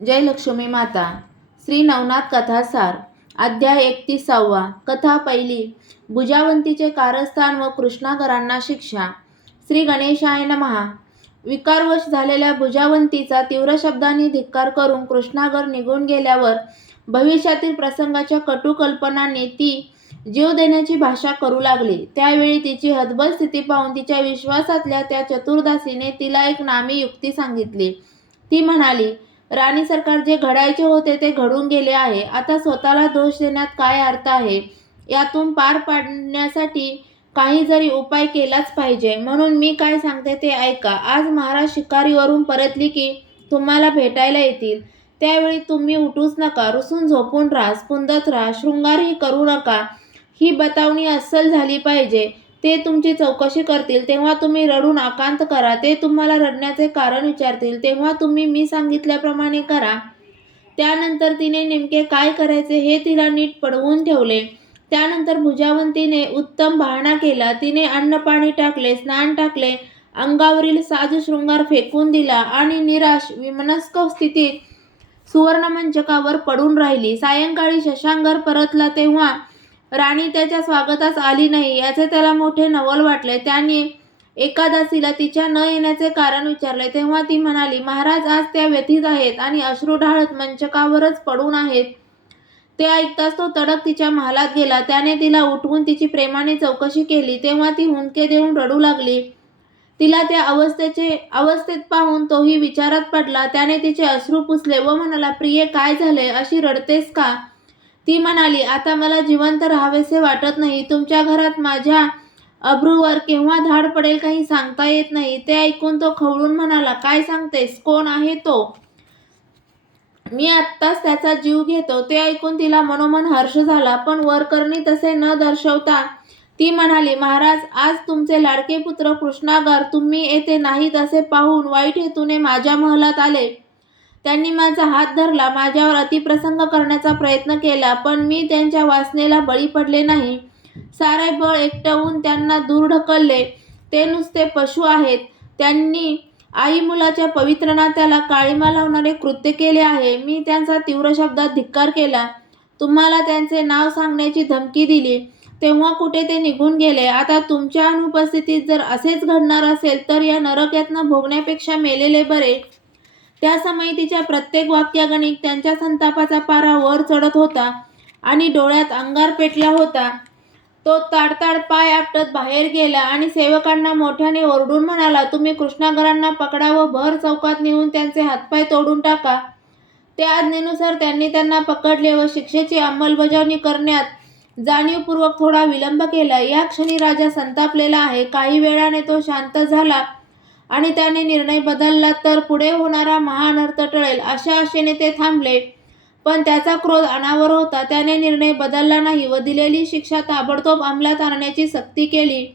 जय लक्ष्मी माता. श्री नवनाथ कथासार अध्याय एकतीसावा. कथा पहिली. भुजावंतीचे कारस्थान व कृष्णागरांना शिक्षा. श्री गणेशाय नमहा विकारवश झालेल्या भुजावंतीचा तीव्र शब्दांनी धिक्कार करून कृष्णागर निघून गेल्यावर भविष्यातील प्रसंगाच्या कटुकल्पनांनी ती जीव देण्याची भाषा करू लागली. त्यावेळी तिची हतबल स्थिती पाहून तिच्या विश्वासातल्या त्या चतुर्दासीने तिला एक नामी युक्ती सांगितली. ती म्हणाली राणी सरकार जे घडायचे होते ते घडून गेले आहे. आता स्वतःला दोष देण्यात काय अर्थ आहे? यातून पार पाडण्यासाठी काही जरी उपाय केलाच पाहिजे. म्हणून मी काय सांगते ते ऐका. आज महाराज शिकारीवरून परतली की तुम्हाला भेटायला येतील. त्यावेळी तुम्ही उठूच नका. रुसून झोपून राहा. स्पुंदत राहा. शृंगारही करू नका. ही बतावणी अस्सल झाली पाहिजे. ते तुमची चौकशी करतील तेव्हा तुम्ही रडून आकांत करा ते तुम्हाला रडण्याचे कारण विचारतील तेव्हा तुम्ही मी सांगितल्याप्रमाणे करा. त्यानंतर तिने नेमके काय करायचे हे तिला नीट पडवून ठेवले. त्यानंतर भुजावंतीने उत्तम बहाणा केला तिने अन्न पाणी टाकले स्नान टाकले अंगावरील साज शृंगार फेकून दिला आणि निराश विमनस्क स्थितीत सुवर्णमंचकावर पडून राहिली. सायंकाळी शशांकर परतला तेव्हा राणी त्याच्या स्वागतास आली नाही याचे त्याला मोठे नवल वाटले. त्याने एकादशीला तिच्या न येण्याचे कारण विचारले तेव्हा ती म्हणाली महाराज आज त्या व्यथित आहेत आणि अश्रू ढाळत मंचकावरच पडून आहेत. ते ऐकताच तो तडक तिच्या महालात गेला. त्याने तिला उठवून तिची प्रेमाने चौकशी केली. तेव्हा ती हुंदके देऊन रडू लागली. तिला त्या अवस्थेचे अवस्थेत पाहून तोही विचारात पडला. त्याने तिचे अश्रू पुसले व म्हणाला प्रिये काय झाले अशी रडतेस का? ती म्हणाली आता मला जिवंत राहावेसे वाटत नाही. तुमच्या घरात माझ्या अब्रूवर केव्हा धाड पडेल काही सांगता येत नाही. ते ऐकून तो खवळून म्हणाला काय सांगतेस? कोण आहे तो? मी आत्ताच त्याचा जीव घेतो. ते ऐकून तिला मनोमन हर्ष झाला पण वरकरणी तसे न दर्शवता ती म्हणाली महाराज आज तुमचे लाडके पुत्र कृष्णागर तुम्ही येथे नाहीत असे पाहून वाईट हेतूने माझ्या महलात आले. त्यांनी माझा हात धरला माझ्यावर अतिप्रसंग करण्याचा प्रयत्न केला पण मी त्यांच्या वासनेला बळी पडले नाही. सारे बळ एकटवून त्यांना दूर ढकलले. ते नुसते पशु आहेत. त्यांनी आई मुलाच्या पवित्र नात्याला काळीमा लावणारे कृत्य केले आहे. मी त्यांचा तीव्र शब्दात धिक्कार केला. तुम्हाला त्यांचे नाव सांगण्याची धमकी दिली. तेव्हा कुठे ते निघून गेले? आता तुमच्या अनुपस्थितीत जर असेच घडणार असेल तर या नरकयातनं भोगण्यापेक्षा मेलेले बरे. त्या समयी तिच्या प्रत्येक वाक्यागणिक त्यांच्या संतापाचा पारा वर चढत होता आणि डोळ्यात अंगार पेटला होता. तो ताडताड पाय आपटत बाहेर गेला आणि सेवकांना मोठ्याने ओरडून म्हणाला तुम्ही कृष्णागरांना पकडा व भर चौकात नेऊन त्यांचे हातपाय तोडून टाका त्या आज्ञेनुसार त्यांनी त्यांना पकडले व शिक्षेची अंमलबजावणी करण्यात जाणीवपूर्वक थोडा विलंब केला. या क्षणी राजा संतापलेला आहे. काही वेळाने तो शांत झाला. आणि त्याने निर्णय बदलला तर पुढे होणारा महाअनर्थ टळेल अशा आशेने ते थांबले. पण त्याचा क्रोध अनावर होता. त्याने निर्णय बदलला नाही व दिलेली शिक्षा ताबडतोब अंमलात आणण्याची सक्ती केली.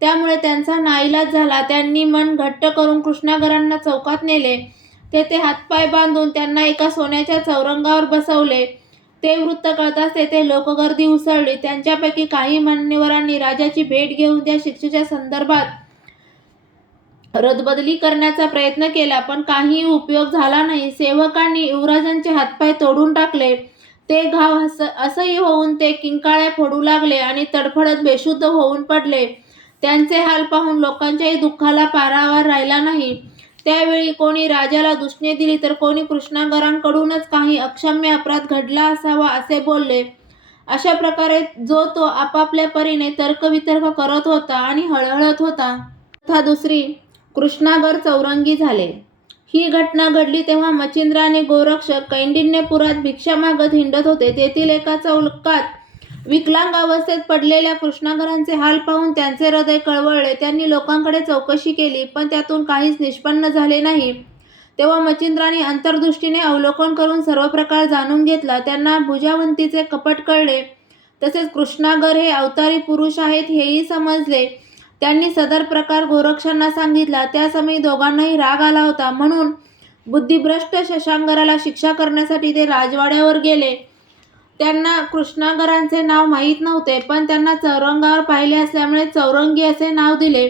त्यामुळे त्यांचा नाईलाज झाला. त्यांनी मन घट्ट करून कृष्णागरांना चौकात नेले. तेथे हातपाय बांधून त्यांना एका सोन्याच्या चौरंगावर बसवले. ते वृत्त कळताच तेथे लोकगर्दी उसळली. त्यांच्यापैकी काही मान्यवरांनी राजाची भेट घेऊन त्या शिक्षेच्या संदर्भात रदबदली करण्याचा प्रयत्न केला पण काही उपयोग झाला नाही. सेवकांनी युवराजांचे हातपाय तोडून टाकले. ते घाव हस असंही होऊन ते किंकाळ्या फोडू लागले आणि तडफडत बेशुद्ध होऊन पडले. त्यांचे हाल पाहून लोकांच्याही दुःखाला पारावर राहिला नाही. त्यावेळी कोणी राजाला दुष्णे दिली तर कोणी कृष्णागरांकडूनच काही अक्षम्य अपराध घडला असावा असे बोलले. अशा प्रकारे जो तो आपापल्या परीने तर्कवितर्क करत होता आणि हळहळत होता. तथा दुसरी. कृष्णागर चौरंगी झाले. ही घटना घडली तेव्हा मचिंद्राने गोरक्षक कैंडिन्यपुरात भिक्षा मागत हिंडत होते. तेथील एका चौकात विकलांग अवस्थेत पडलेल्या कृष्णागरांचे हाल पाहून त्यांचे हृदय कळवळले. त्यांनी लोकांकडे चौकशी केली पण त्यातून काहीच निष्पन्न झाले नाही. तेव्हा मच्छिंद्राने अंतर्दृष्टीने अवलोकन करून सर्व प्रकार जाणून घेतला. त्यांना भुजावंतीचे कपट कळले. तसेच कृष्णागर हे अवतारी पुरुष आहेत हेही समजले. त्यांनी सदर प्रकार गोरक्षांना सांगितला. त्यासमयी दोघांनाही राग आला होता. म्हणून बुद्धिभ्रष्ट शशांगराला शिक्षा करण्यासाठी ते राजवाड्यावर गेले. त्यांना कृष्णागरांचे नाव माहीत नव्हते पण त्यांना चौरंगावर पाहिले असल्यामुळे चौरंगी असे नाव दिले.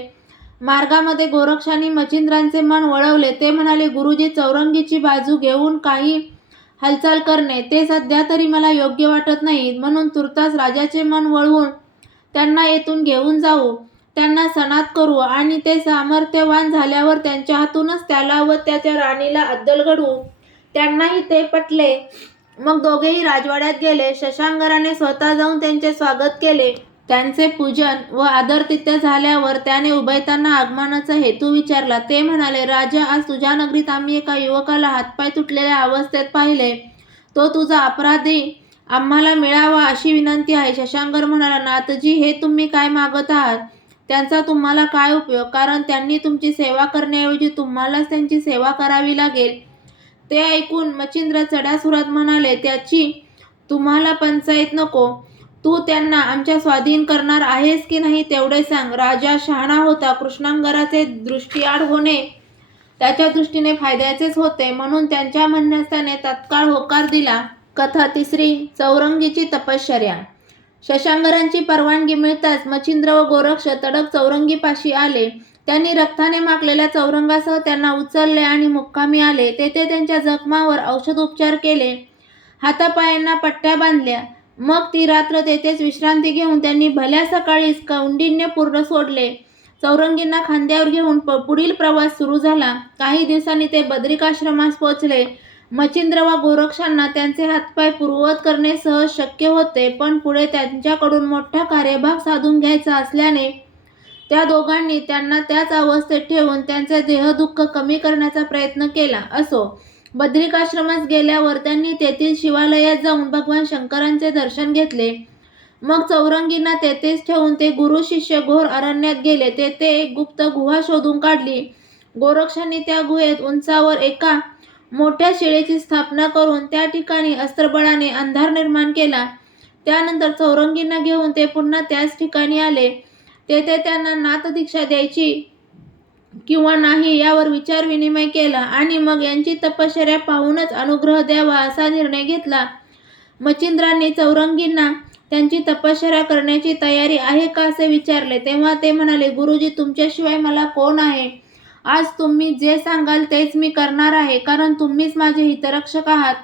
मार्गामध्ये गोरक्षांनी मच्छिंद्रांचे मन वळवले. ते म्हणाले गुरुजी चौरंगीची बाजू घेऊन काही हालचाल करणे. ते सध्या तरी मला योग्य वाटत नाही म्हणून तुर्तास राजाचे मन वळवून त्यांना येथून घेऊन जाऊ. त्यांना सनात करू आणि ते सामर्थ्यवान झाल्यावर त्यांच्या हातूनच त्याला व त्याच्या राणीला अद्दल घडवू. त्यांनाही ते पटले. मग दोघेही राजवाड्यात गेले. शशांगराने स्वतः जाऊन त्यांचे स्वागत केले. त्यांचे पूजन व आदरातिथ्य झाल्यावर त्याने उभयतांना आगमनाचा हेतू विचारला. ते म्हणाले राजा आज तुझ्या नगरीत आम्ही एका युवकाला हातपाय तुटलेल्या अवस्थेत पाहिले. तो तुझा अपराधी. आम्हाला मिळावा अशी विनंती आहे. शशांकर म्हणाला नाथजी हे तुम्ही काय मागत आहात? त्यांचा तुम्हाला काय उपयोग? कारण त्यांनी तुमची सेवा करण्याऐवजी तुम्हालाच त्यांची सेवा करावी लागेल. ते ऐकून मच्छिंद्र चढ्या सुरात म्हणाले त्याची तुम्हाला पंचायत नको. तू त्यांना आमच्या स्वाधीन करणार आहेस की नाही तेवढे सांग. राजा शहाणा होता. कृष्णांगराचे दृष्टीआड होणे त्याच्या दृष्टीने फायद्याचेच होते. म्हणून त्यांच्या म्हणण्यास त्याने तत्काळ होकार दिला. कथा तिसरी चौरंगीची तपश्चर्या. शशांगरांची परवानगी मिळताच मच्छिंद्र व गोरक्ष तडक चौरंगीपाशी आले. त्यांनी रक्ताने माकलेल्या चौरंगासह त्यांना उचलले आणि मुक्कामी आले. तेथे त्यांच्या जखमावर औषधोपचार केले. हातापायांना पट्ट्या बांधल्या. मग ती रात्र तेथेच विश्रांती घेऊन त्यांनी भल्या सकाळीच कौंडिन्यपूर्ण सोडले. चौरंगींना खांद्यावर घेऊन प पुढील प्रवास सुरू झाला. काही दिवसांनी ते बद्रिकाश्रमास पोचले मच्छिंद्र व गोरक्षांना त्यांचे हातपाय पूर्ववत करणे सहज शक्य होते पण पुढे त्यांच्याकडून मोठा कार्यभाग साधून घ्यायचा असल्याने त्या दोघांनी त्यांना त्याच अवस्थेत ठेवून त्यांचे देहदुःख कमी करण्याचा प्रयत्न केला. असो बद्रिकाश्रमास गेल्यावर त्यांनी तेथील शिवालयात जाऊन भगवान शंकरांचे दर्शन घेतले. मग चौरंगींना तेथेच ठेवून ते गुरु शिष्य घोर अरण्यात गेले. तेथे एक गुप्त गुहा शोधून काढली. गोरक्षांनी त्या गुहेत उंचावर एका मोठ्या शिळेची स्थापना करून त्या ठिकाणी अस्त्रबळाने अंधार निर्माण केला. त्यानंतर चौरंगींना घेऊन ते पुन्हा त्याच ठिकाणी आले. तेथे त्यांना नाथदीक्षा द्यायची किंवा नाही यावर विचार विनिमय केला आणि मग यांची तपश्चर्या पाहूनच अनुग्रह द्यावा असा निर्णय घेतला. मच्छिंद्रांनी चौरंगींना त्यांची तपश्चर्या करण्याची तयारी आहे का असे विचारले तेव्हा ते म्हणाले गुरुजी तुमच्याशिवाय मला कोण आहे? आज तुम्ही जे सांगाल तेच मी करणार आहे कारण तुम्हीच माझे हितरक्षक आहात.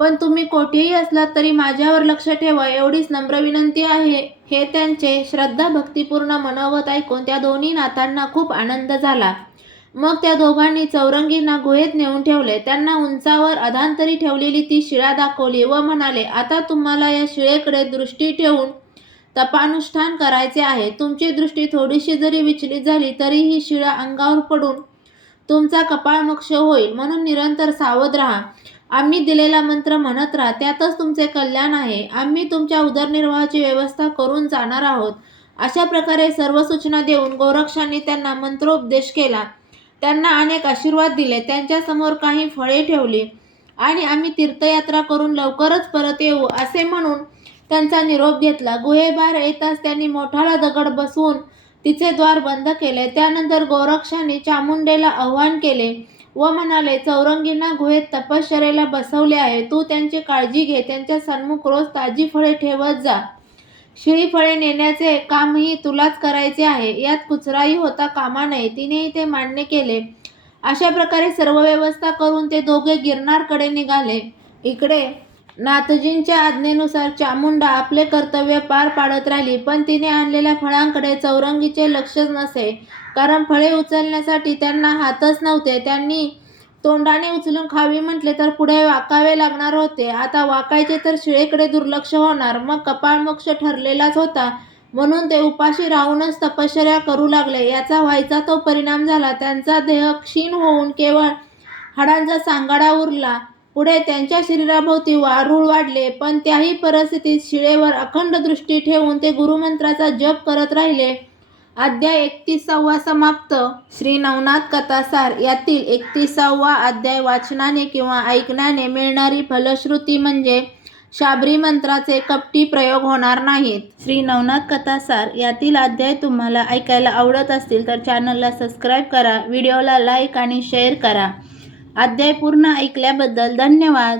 पण तुम्ही कोठेही असलात तरी माझ्यावर लक्ष ठेवा एवढीच नम्र विनंती आहे. हे त्यांचे श्रद्धा भक्तिपूर्ण मनोगत ऐकून त्या दोन्ही नाथांना खूप आनंद झाला. मग त्या दोघांनी चौरंगींना गुहेत नेऊन ठेवले. त्यांना उंचावर अधांतरी ठेवलेली ती शिळा दाखवली व म्हणाले आता तुम्हाला या शिळेकडे दृष्टी ठेवून तपानुष्ठान करायचे आहे. तुमची दृष्टी थोडीशी जरी विचलित झाली तरी ही शिळा अंगावर पडून तुमचा कपाळ मोक्ष होईल. म्हणून निरंतर सावध राहा. आम्ही दिलेला मंत्र म्हणत राहा. त्यातच तुमचे कल्याण आहे. आम्ही तुमच्या उदरनिर्वाहाची व्यवस्था करून जाणार आहोत. अशा प्रकारे सर्व सूचना देऊन गोरक्षांनी त्यांना मंत्रोपदेश केला. त्यांना अनेक आशीर्वाद दिले. त्यांच्यासमोर काही फळे ठेवली. आणि आम्ही तीर्थयात्रा करून लवकरच परत येऊ असे म्हणून त्यांचा निरोप घेतला. गुहेबाहेर येताच त्यांनी मोठाला दगड बसवून तिचे द्वार बंद केले. त्यानंतर गोरक्षांनी चामुंडेला आव्हान केले व म्हणाले चौरंगींना गुहेत तपश्चरेला बसवले आहे. तू त्यांची काळजी घे. त्यांच्या सन्मुख रोज ताजी फळे ठेवत जा. शिळीफळे नेण्याचे कामही तुलाच करायचे आहे. यात कुचराही होता कामा नये. तिनेही ते मान्य केले. अशा प्रकारे सर्व व्यवस्था करून ते दोघे गिरनारकडे निघाले. इकडे नाथजींच्या आज्ञेनुसार चामुंडा आपले कर्तव्य पार पाडत राहिली पण तिने आणलेल्या फळांकडे चौरंगीचे लक्षच नसे. कारण फळे उचलण्यासाठी त्यांना हातच नव्हते. त्यांनी तोंडाने उचलून खावी म्हटले तर पुढे वाकावे लागणार होते. आता वाकायचे तर शिळेकडे दुर्लक्ष होणार. मग कपाळमोक्ष ठरलेलाच होता. म्हणून ते उपाशी राहूनच तपश्चर्या करू लागले. याचा व्हायचा तो परिणाम झाला. त्यांचा देह क्षीण होऊन केवळ हाडांचा सांगाडा उरला. पुढे त्यांच्या शरीराभोवती वारूळ वाढले पण त्याही परिस्थितीत शिळेवर अखंड दृष्टी ठेवून ते गुरुमंत्राचा जप करत राहिले. अध्याय एकतीसावा समाप्त. श्री नवनाथ कथासार यातील एकतीसावा अध्याय वाचनाने किंवा ऐकण्याने मिळणारी फलश्रुती म्हणजे शाबरी मंत्राचे कपटी प्रयोग होणार नाहीत. श्री नवनाथ कथासार यातील अध्याय तुम्हाला ऐकायला आवडत असतील तर चॅनलला सबस्क्राईब करा व्हिडिओला लाईक आणि शेअर करा. अध्याय पूर्ण ऐकल्याबद्दल धन्यवाद.